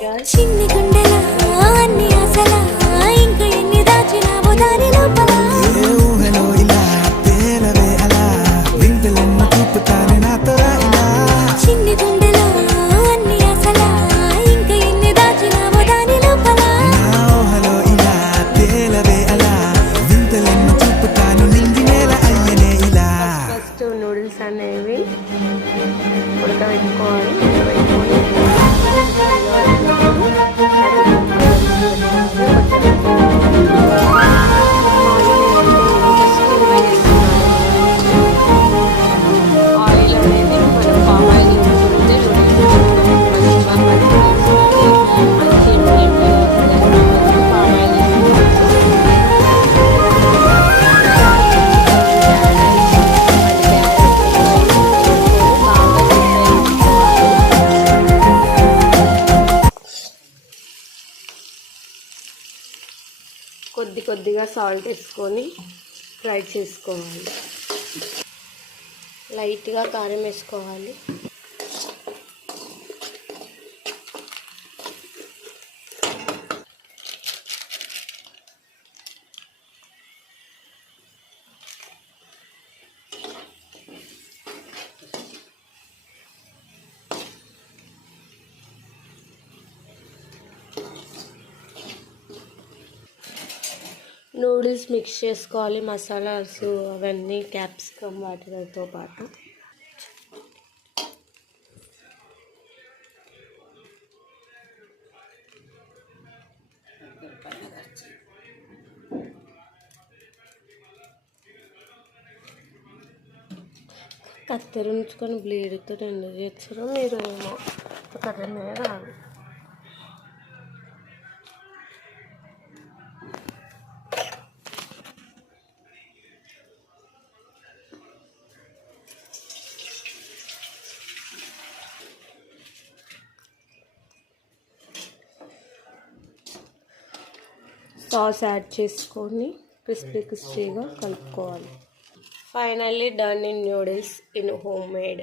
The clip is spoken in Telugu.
guys. చిన్ని గుండెల అన్ని ఆశల ఇంకా ఎన్ని దాచినావో దాని లోపల ఏ ఊహలో ఇలా తేలవే అలా వింతలెన్నో చూపుతానే నాతో ఇలా చిన్ని గుండెల అన్ని ఆశల ఇంకా ఎన్ని దాచినావో దాని లోపల నా ఊహలో ఇలా తేలవే అలా వింతలెన్నో చూపుతాను నింగి నేల అయ్యనే ఇలా. ఫస్ట్ నూడిల్స్ అనేవి ఉడకబెట్టుకోవాలి. కొద్దిగా సాల్ట్ వేసుకొని ఫ్రై చేసుకోవాలి. లైట్గా కారం వేసుకోవాలి. నూడిల్స్ మిక్స్ చేసుకోవాలి. మసాలాస్ అవన్నీ క్యాప్సికమ్ వాటితో పాటు కత్తెర ఉంచుకొని బ్లేడ్తో ఎందుకు చేస్తారో మీరు ఏమో కథనే రాదు. సాస్ యాడ్ చేసుకొని క్రిస్పీగా కలుపుకోవాలి. Finally done in noodles in home made.